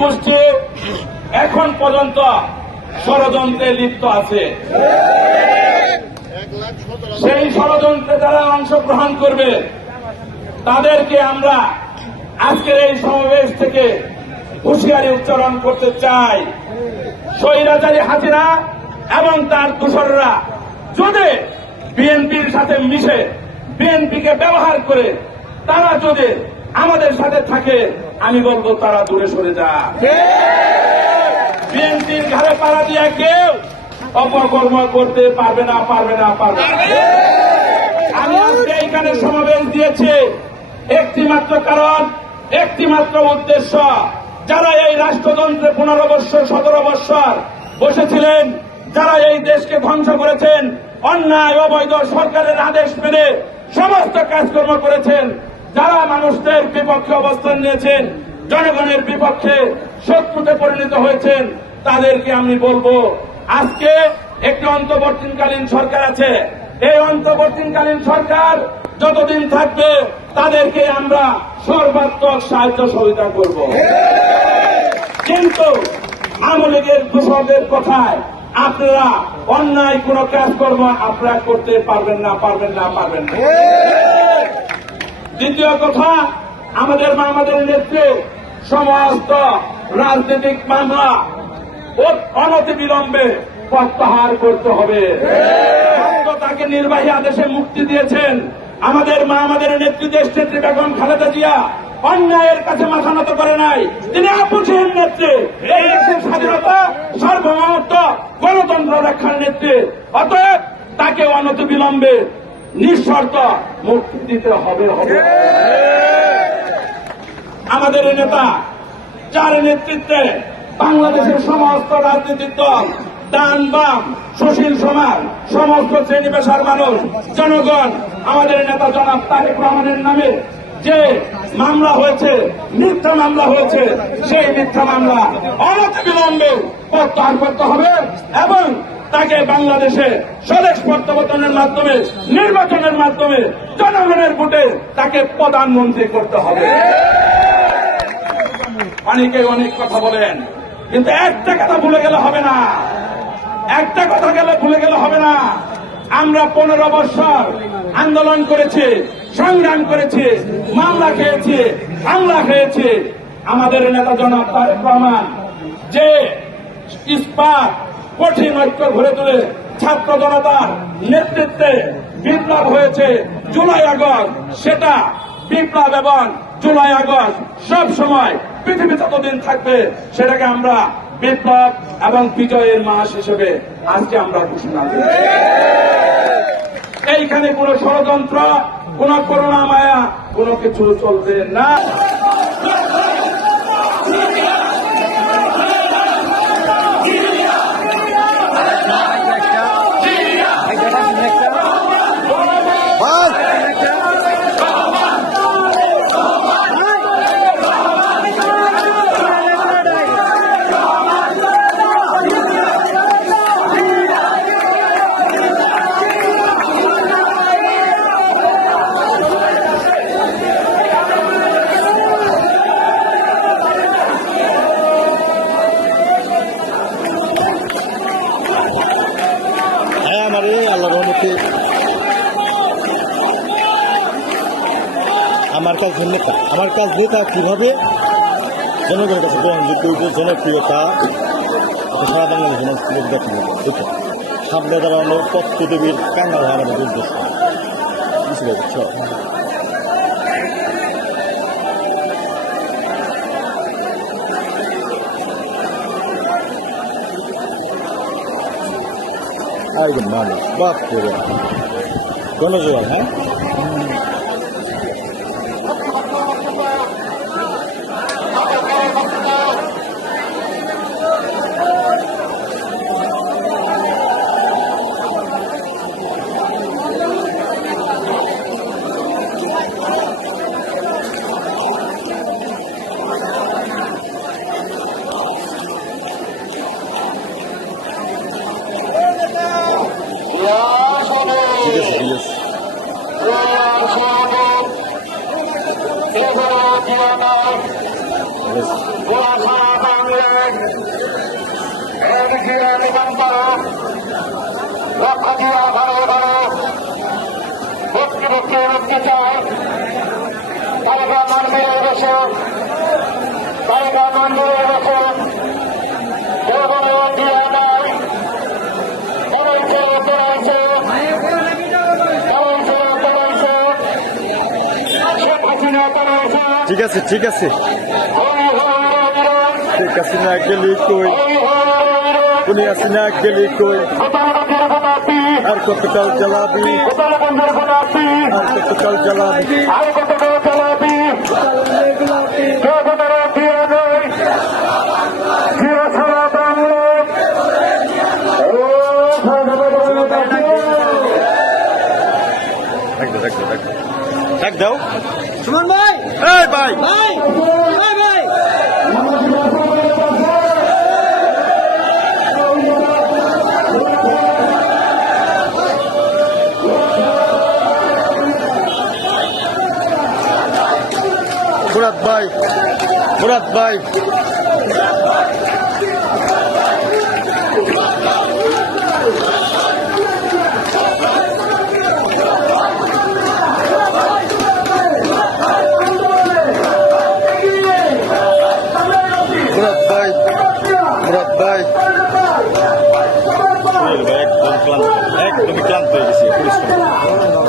গোষ্ঠী এখন পর্যন্ত ষড়যন্ত্রে লিপ্ত আছে। সেই ষড়যন্ত্রে যারা অংশগ্রহণ করবে তাদেরকে আমরা আজকের এই সমাবেশ থেকে হুঁশিয়ারি উচ্চারণ করতে চাই। স্বৈরাচারী হাসিনা এবং তার দোসররা যদি বিএনপির সাথে মিশে বিএনপিকে ব্যবহার করে তারা যদি আমাদের সাথে থাকে, আমি বলবো তারা দূরে সরে যা। বিএনপির ঘাড়ে পাড়া দিয়ে কেউ অপকর্ম করতে পারবে না। আমি আজকে এইখানে সমাবেশ দিয়েছি একটি মাত্র কারণ, একটি মাত্র উদ্দেশ্য। যারা এই রাষ্ট্রযন্ত্রে 15 বৎসর 17 বৎসর বসেছিলেন, যারা এই দেশকে ধ্বংস করেছেন, অন্যায় অবৈধ সরকারের আদেশ মেনে সমস্ত কাজকর্ম করেছেন, যারা মানুষদের বিপক্ষে অবস্থান নিয়েছেন, জনগণের বিপক্ষে শত্রুতে পরিণত হয়েছেন, তাদেরকে আমি বলবো আজকে একটি অন্তর্বর্তীকালীন সরকার আছে। এই অন্তর্বর্তীকালীন সরকার যতদিন থাকবে তাদেরকে আমরা সর্বাত্মক সাহায্য সহযোগিতা করব। কিন্তু আওয়ামী লীগের দোষরদের কথায় আপনারা অন্যায় কোন কাজকর্ম আপনারা করতে পারবেন না। দ্বিতীয় কথা, আমাদের নেত্রী সমস্ত রাজনৈতিক মামলা অনতিবিলম্বে প্রত্যাহার করতে হবে। তাকে নির্বাহী আদেশে মুক্তি দিয়েছেন আমাদের নেত্রী, দেশ নেত্রী বেগম খালেদা জিয়া অন্যায়ের কাছে মাথা নত করে নাই। তিনি আপসহীন নেত্রী, এই দেশের স্বাধীনতা সার্বভৌমত্ব গণতন্ত্র রক্ষার নেত্রী। অতএব তাকে অনতিবিলম্বে নিঃশর্ত মুক্তি দিতে হবে। আমাদের নেতা যার নেতৃত্বে বাংলাদেশের সমস্ত রাজনৈতিক দল, ডান বাম, সুশীল সমাজ, সমস্ত শ্রেণী পেশার মানুষ, জনগণ আমাদের নেতা জনাব তারেক রহমানের নামে যে মামলা হয়েছে, মিথ্যা মামলা হয়েছে, সেই মিথ্যা মামলা অনতিবিলম্বে প্রত্যাহার করতে হবে এবং তাকে বাংলাদেশে স্বদেশ প্রত্যাবর্তনের মাধ্যমে, নির্বাচনের মাধ্যমে, জনগণের ভোটে তাকে প্রধানমন্ত্রী করতে হবে। অনেকে অনেক কথা বলেন, কিন্তু একটা কথা ভুলে গেলে হবে না। আমরা 15 বৎসর আন্দোলন করেছি, সংগ্রাম করেছি, মামলা খেয়েছি, হামলা খেয়েছি। আমাদের নেতা জনাব তারেক রহমান যে ইস্পাত কঠিন ঐক্য ঘুরে তুলে ছাত্র জনতার নেতৃত্বে বিপ্লব হয়েছে জুলাই আগস্ট, সেটা বিপ্লব এবং জুলাই আগস্ট সব সময় পৃথিবী যতদিন থাকবে সেটাকে আমরা বিপ্লব এবং বিজয়ের মাস হিসেবে আজকে আমরা ঘোষণা করি। এইখানে কোন ষড়যন্ত্র, কোন করুণা মায়া, কোনো কিছু চলবে না। আমার কাজ নেতা কিভাবে জনগণের কাছে গ্রহণযোগ্য জনপ্রিয়তা সারা বাংলাদেশ দেখো সামনে দাঁড়ানো তথ্য দেবীর কাঙ্গাল হয় আমাদের উদ্দেশ্য। বুঝছো? মানুষ বাপ করে গণজোয়ার। হ্যাঁ, Yes. সারা বাংলায় এদিকে নিরন্তর লক্ষ দিয়া ঘরে ঘরে ভক্তি ভক্তি মুক্তি চায় তালিকা মন্দিরে বসে তালিকা মন্দিরে বসে দেবনের দিয়া দেয় দৌড়াইছে দৌড়াইছে দৌড়াইছে দৌড়াইছে শেখ হাসিনা দৌড়াইছে ঠিক আছে ঠিক আছে হরি হরি শেখ হাসিনা গেলি কই উনি হাসিনা গেলি কই গোপালগঞ্জের গোলাপি আর কতকাল জ্বালাবি গোপালগঞ্জের গোলাপি আর কতকাল জ্বালাবি আর কতকাল গোলাপি কেউ তোমার দিয়ে নেই চির সারা বাংলায় ডাক দাও সুমন ভাই এই ভাই ভাই ভাই ভাই মুরাদ ভাই মুরাদ ভাই মুরাদ ভাই মুরাদ ভাই একদম ক্লান্ত একদমই ক্লান্ত হয়ে গেছি পরিশ্রম